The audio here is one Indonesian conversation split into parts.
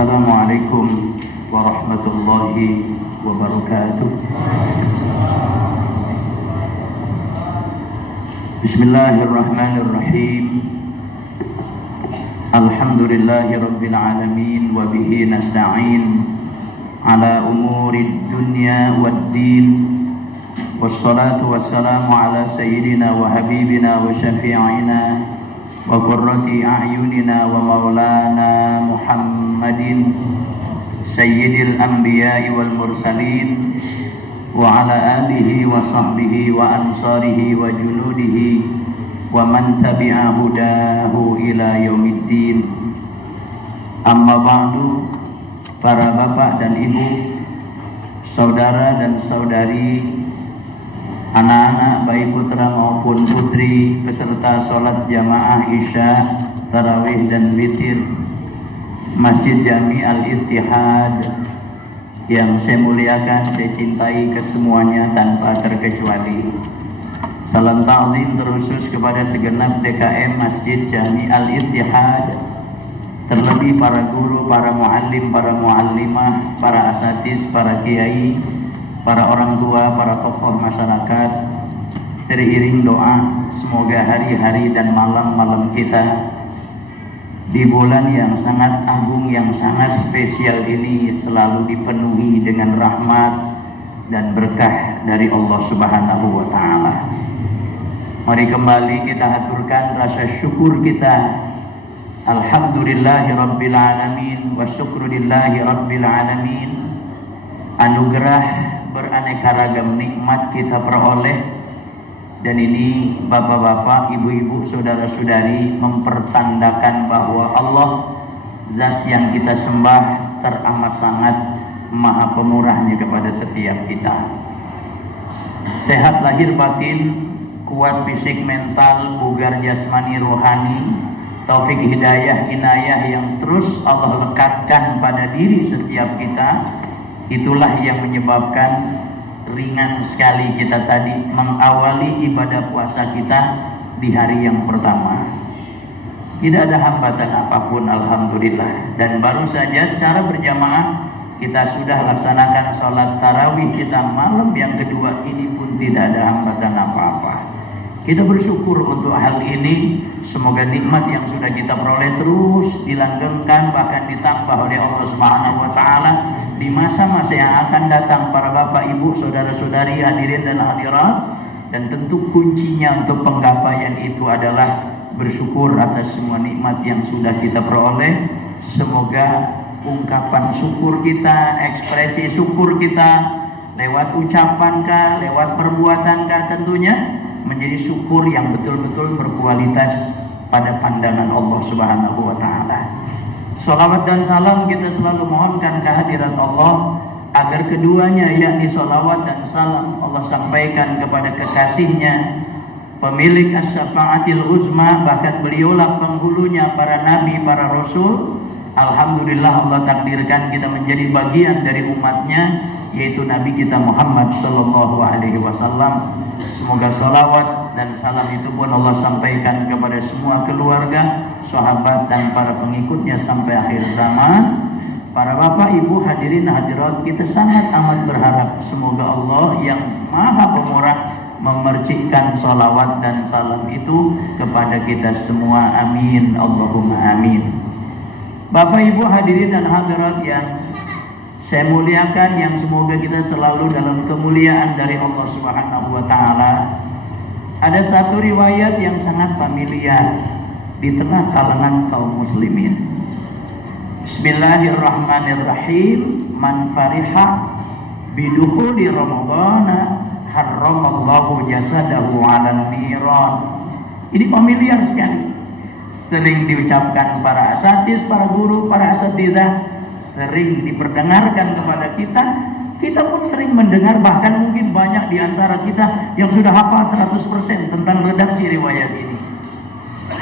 Assalamualaikum warahmatullahi wabarakatuh. Bismillahirrahmanirrahim. Alhamdulillahi rabbil alamin wa bihi nasta'in ala umurid dunya waddin. Wassalatu wassalamu ala sayyidina wa habibina wa syafi'ina wa qurrati a'yunina wa maulana Muhammadin sayyidil anbiya'i wal mursalin wa ala alihi wa sahbihi wa ansarihi wa junudihi wa man tabi'a hudahu ila yaumiddin. Amma ba'du, para bapak dan ibu, saudara dan saudari, anak-anak baik putra maupun putri peserta sholat jamaah isya, tarawih dan witir Masjid Jami Al-Ittihad yang saya muliakan, saya cintai kesemuanya tanpa terkecuali. Salam ta'zim terusus kepada segenap DKM Masjid Jami Al-Ittihad, terlebih para guru, para muallim, para muallimah, para asatiz, para kiai, para orang tua, para tokoh masyarakat. Teriring doa, semoga hari-hari dan malam-malam kita di bulan yang sangat agung, yang sangat spesial ini selalu dipenuhi dengan rahmat dan berkah dari Allah Subhanahu wa Ta'ala. Mari kembali kita aturkan rasa syukur kita. Alhamdulillahi rabbil alamin wa syukrulillahi rabbil alamin. Anugerah beraneka ragam nikmat kita peroleh, dan ini bapak-bapak, ibu-ibu, saudara-saudari mempertandakan bahwa Allah, zat yang kita sembah, teramat sangat maha pemurahnya kepada setiap kita. Sehat lahir batin, kuat fisik mental, bugar jasmani rohani, taufik hidayah inayah yang terus Allah lekatkan pada diri setiap kita. Itulah yang menyebabkan ringan sekali kita tadi mengawali ibadah puasa kita di hari yang pertama. Tidak ada hambatan apapun, alhamdulillah. Dan baru saja secara berjamaah kita sudah laksanakan sholat tarawih kita malam yang kedua ini pun tidak ada hambatan apa-apa. Kita bersyukur untuk hal ini. Semoga nikmat yang sudah kita peroleh terus dilanggengkan, bahkan ditambah oleh Allah Subhanahu wa Ta'ala di masa-masa yang akan datang. Para bapak, ibu, saudara-saudari, hadirin dan hadirat. Dan tentu kuncinya untuk penggapaian itu adalah bersyukur atas semua nikmat yang sudah kita peroleh. Semoga ungkapan syukur kita, ekspresi syukur kita, lewat ucapan kah, lewat perbuatan kah, tentunya menjadi syukur yang betul-betul berkualitas pada pandangan Allah Subhanahu wa Ta'ala. Salawat dan salam kita selalu mohonkan kehadirat Allah, agar keduanya, yakni salawat dan salam, Allah sampaikan kepada kekasihnya, pemilik as-syafa'atil uzma, bahkan beliaulah penghulunya para nabi, para rasul. Alhamdulillah, Allah takdirkan kita menjadi bagian dari umatnya, yaitu Nabi kita Muhammad sallallahu alaihi wasallam. Semoga salawat dan salam itu pun Allah sampaikan kepada semua keluarga, sahabat dan para pengikutnya sampai akhir zaman. Para bapak, ibu, hadirin hadirat, kita sangat amat berharap semoga Allah yang maha pemurah memercikkan salawat dan salam itu kepada kita semua. Amin, Allahumma amin. Bapak, ibu, hadirin dan hadirat yang saya muliakan, yang semoga kita selalu dalam kemuliaan dari Allah Subhanahu wa Ta'ala. Ada satu riwayat yang sangat familiar di tengah kalangan kaum muslimin. Bismillahirrahmanirrahim. Man fariha bidukhuli ramadhana harramallahu jasadahu 'alan niran. Ini familiar sekali. Sering diucapkan para asatiz, para guru, para asatidzah, sering diperdengarkan kepada kita. Kita pun sering mendengar, bahkan mungkin banyak di antara kita yang sudah hafal 100% tentang redaksi riwayat ini.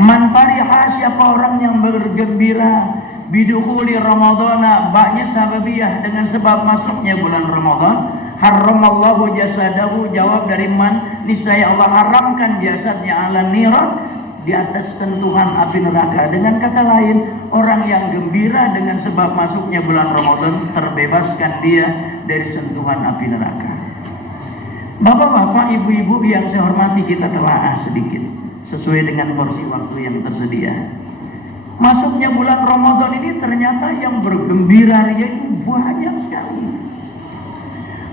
Man fariha, siapa orang yang bergembira, bidukhuli ramadhana, baknya sababiyah, dengan sebab masuknya bulan Ramadan. Harramallahu jasadahu, jawab dari man, niscaya Allah haramkan jasadnya ala niran, di atas sentuhan api neraka. Dengan kata lain, orang yang gembira dengan sebab masuknya bulan Ramadan, terbebaskan dia dari sentuhan api neraka. Bapak-bapak, ibu-ibu yang saya hormati, kita telaah sedikit sesuai dengan porsi waktu yang tersedia. Masuknya bulan Ramadan ini ternyata yang bergembira ria itu banyak sekali.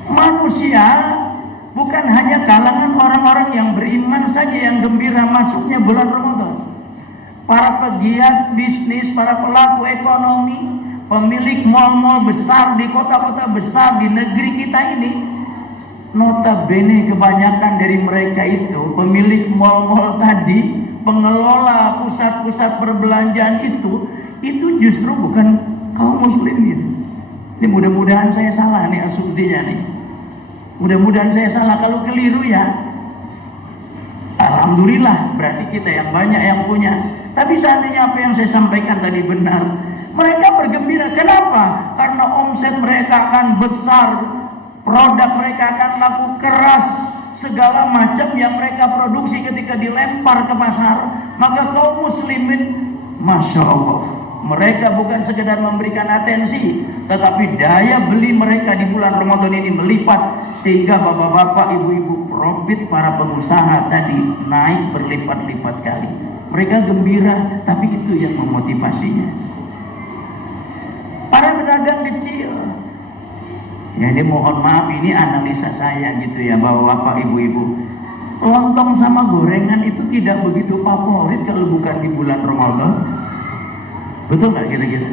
Manusia, bukan hanya kalangan orang-orang yang beriman saja yang gembira masuknya bulan Ramadan. Para pegiat bisnis, para pelaku ekonomi, pemilik mal-mal besar di kota-kota besar di negeri kita ini, notabene kebanyakan dari mereka itu, pemilik mal-mal tadi, pengelola pusat-pusat perbelanjaan itu justru bukan kaum muslimin. Ini mudah-mudahan saya salah nih asumsinya nih. Mudah-mudahan saya salah. Kalau keliru ya alhamdulillah, berarti kita yang banyak yang punya. Tapi seandainya apa yang saya sampaikan tadi benar, mereka bergembira. Kenapa? Karena omset mereka akan besar, produk mereka akan laku keras, segala macam yang mereka produksi ketika dilempar ke pasar, maka kaum muslimin, Masya Allah, mereka bukan sekedar memberikan atensi, tetapi daya beli mereka di bulan Ramadan ini melipat, sehingga bapak-bapak, ibu-ibu, profit para pengusaha tadi naik berlipat-lipat kali. Mereka gembira, tapi itu yang memotivasinya. Para pedagang kecil, jadi mohon maaf, ini analisa saya gitu ya, bapak-bapak, ibu-ibu, lontong sama gorengan itu tidak begitu favorit kalau bukan di bulan Ramadan. Betul nggak kira-kira?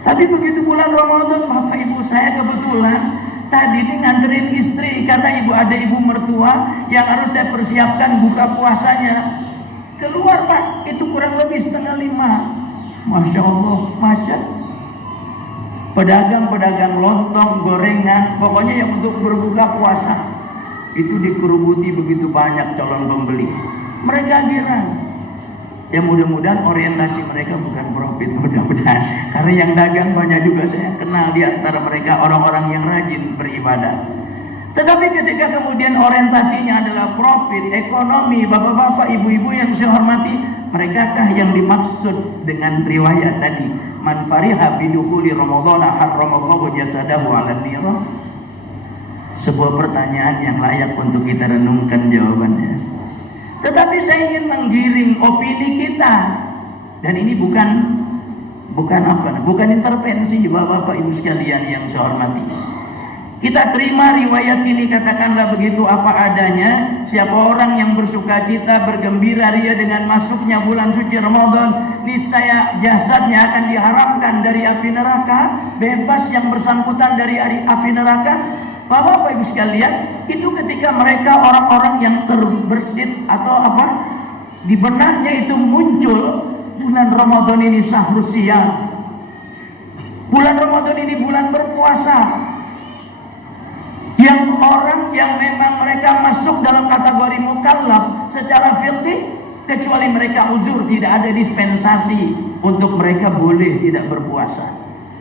Tapi begitu bulan Ramadan, bapak ibu, saya kebetulan tadi ini nganterin istri karena ada ibu mertua yang harus saya persiapkan buka puasanya. Keluar pak, itu kurang lebih 4:30. Masya Allah, macet. Pedagang-pedagang lontong, gorengan, pokoknya yang untuk berbuka puasa itu dikerubuti begitu banyak calon pembeli. Mereka girang. Ya mudah-mudahan orientasi mereka bukan profit, mudah-mudahan. Karena yang dagang banyak juga saya kenal di antara mereka orang-orang yang rajin beribadah. Tetapi ketika kemudian orientasinya adalah profit, ekonomi, bapak-bapak, ibu-ibu yang saya hormati, merekakah yang dimaksud dengan riwayat tadi? Man fariha bidukhuli Ramadhana harramallahu jasadahu 'alan nar. Sebuah pertanyaan yang layak untuk kita renungkan jawabannya. Tetapi saya ingin menggiring opini kita, dan ini bukan intervensi bapak-bapak ibu sekalian yang saya hormati. Kita terima riwayat ini, katakanlah begitu apa adanya. Siapa orang yang bersukacita, bergembira ria dengan masuknya bulan suci Ramadan, niscaya jasadnya akan diharamkan dari api neraka, bebas yang bersangkutan dari api neraka. Bapak ibu sekalian, itu ketika mereka orang-orang yang terbersit atau di benaknya itu muncul bulan Ramadan ini syahrus siyam. Bulan Ramadan ini bulan berpuasa. Yang orang yang memang mereka masuk dalam kategori mukallaf secara fikih, kecuali mereka uzur, tidak ada dispensasi untuk mereka boleh tidak berpuasa.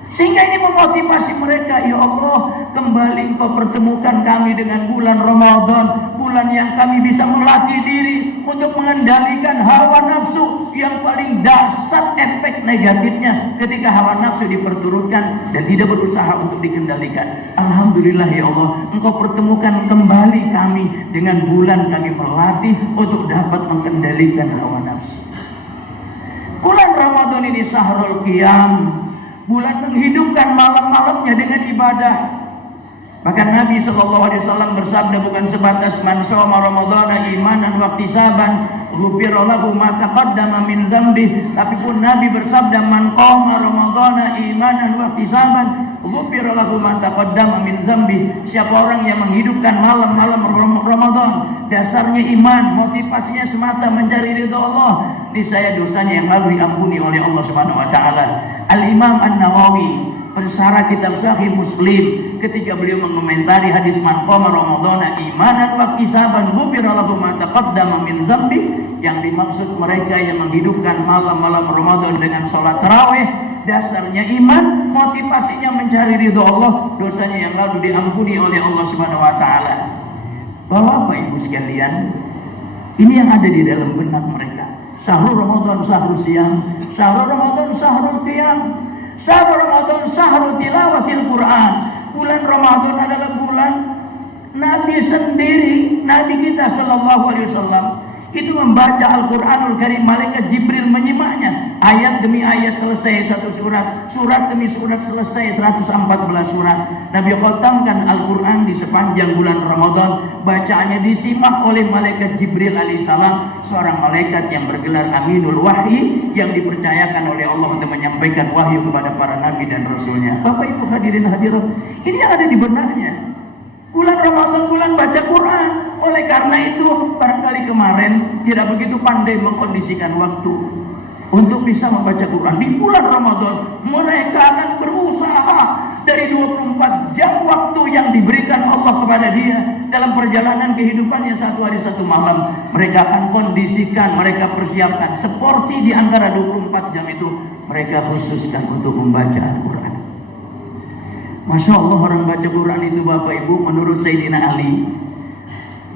Sehingga ini memotivasi mereka, ya Allah, kembali Engkau pertemukan kami dengan bulan Ramadan, bulan yang kami bisa melatih diri untuk mengendalikan hawa nafsu yang paling dahsyat. Efek negatifnya ketika hawa nafsu diperturutkan dan tidak berusaha untuk dikendalikan. Alhamdulillah ya Allah, Engkau pertemukan kembali kami dengan bulan kami melatih untuk dapat mengendalikan hawa nafsu. Bulan Ramadan ini syahrul qiyam, bulan menghidupkan malam-malamnya dengan ibadah. Bahkan Nabi SAW bersabda, bukan sebatas man shoma ramadhana imanan wa ihtisaban ghufira lahu ma taqaddama min dzambih, tapi pun Nabi bersabda, man qama ramadhana imanan wa ihtisaban ghufira lahu ma taqaddama min dzambih. Siapa orang yang menghidupkan malam-malam Ramadan, dasarnya iman, motivasinya semata mencari ridha Allah, niscaya dosanya yang lalu diampuni oleh Allah Subhanahu wa taala. Al-Imam An-Nawawi, pensarah kitab Sahih Muslim, ketika beliau mengomentari hadis man qama ramadhana imanan wa ihtisaban ghufira lahu ma taqaddama min dzambi, yang dimaksud mereka yang menghidupkan malam-malam Ramadan dengan salat tarawih, dasarnya iman, motivasinya mencari ridha Allah, dosanya yang lalu diampuni oleh Allah Subhanahu wa taala. Bapak ibu sekalian, ini yang ada di dalam benak mereka. Syahrul Ramadan syahrul siyam, syahrul Ramadan syahrul qiyam, syahrul Ramadan syahrul tilawatil Quran. Bulan Ramadan adalah bulan Nabi sendiri, Nabi kita sallallahu alaihi wasallam itu membaca Al-Quranul Karim, malaikat Jibril menyimaknya ayat demi ayat, selesai satu surat, surat demi surat selesai 114 surat. Nabi khatamkan Al-Quran di sepanjang bulan Ramadan, bacaannya disimak oleh malaikat Jibril alaihissalam, seorang malaikat yang bergelar Aminul Wahyi, yang dipercayakan oleh Allah untuk menyampaikan wahyu kepada para nabi dan rasulnya. Bapak Ibu hadirin hadirat, ini yang ada di benaknya. Bulan Ramadan bulan baca Quran. Oleh karena itu barangkali kemarin tidak begitu pandai mengkondisikan waktu untuk bisa membaca Quran. Di bulan Ramadan mereka akan berusaha dari 24 jam waktu yang diberikan Allah kepada dia dalam perjalanan kehidupannya satu hari satu malam. Mereka akan kondisikan, mereka persiapkan seporsi di antara 24 jam itu mereka khususkan untuk membaca Al-Quran. Masya Allah, orang baca Quran itu Bapak Ibu, menurut Sayyidina Ali,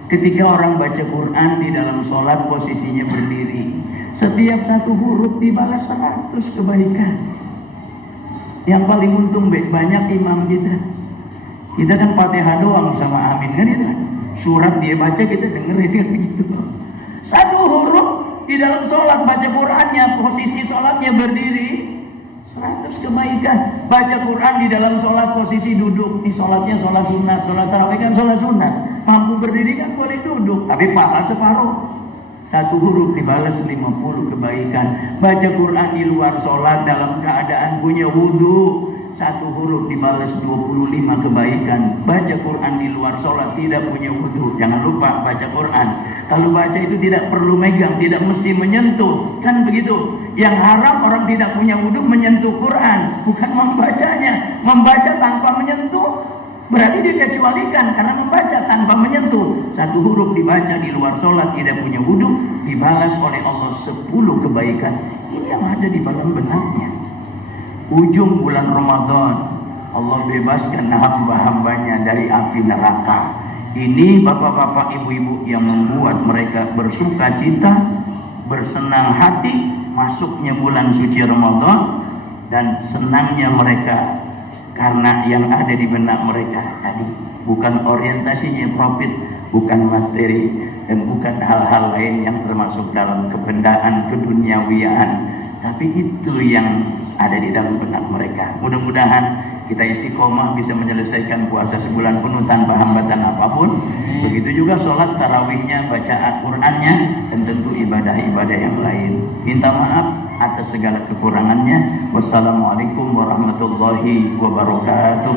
ketika orang baca Quran di dalam sholat posisinya berdiri, setiap satu huruf dibalas 100 kebaikan. Yang paling untung banyak imam kita. Kita kan Fatihah doang sama amin kan itu. Surat dia baca kita dengerin kan begitu. Satu huruf di dalam sholat baca Qurannya, posisi sholatnya berdiri, 100 kebaikan. Baca Quran di dalam sholat posisi duduk, ini sholatnya sholat sunat, sholat tarawih kan sholat sunat, mampu berdiri kan boleh duduk, tapi pahala separuh. Satu huruf dibalas 50 kebaikan. Baca Quran di luar sholat dalam keadaan punya wudhu, satu huruf dibalas 25 kebaikan. Baca Quran di luar sholat tidak punya wudhu, jangan lupa baca Quran. Kalau baca itu tidak perlu megang, tidak mesti menyentuh, kan begitu. Yang haram orang tidak punya wudhu menyentuh Quran, bukan membacanya. Membaca tanpa menyentuh berarti dikecualikan karena membaca tanpa menyentuh. Satu huruf dibaca di luar sholat tidak punya wudhu dibalas oleh Allah 10 kebaikan. Ini yang ada di dalam benaknya. Ujung bulan Ramadan Allah bebaskan hamba-hambanya dari api neraka. Ini bapak-bapak ibu-ibu yang membuat mereka bersuka cita, bersenang hati masuknya bulan suci Ramadan, dan senangnya mereka karena yang ada di benak mereka tadi bukan orientasinya profit, bukan materi, dan bukan hal-hal lain yang termasuk dalam kebendaan keduniawiaan, tapi itu yang ada di dalam benak mereka. Mudah-mudahan kita istiqomah bisa menyelesaikan puasa sebulan penuh tanpa hambatan apapun. Begitu juga sholat tarawihnya, baca Al-Qurannya, dan tentu ibadah-ibadah yang lain. Minta maaf atas segala kekurangannya. Wassalamualaikum warahmatullahi wabarakatuh.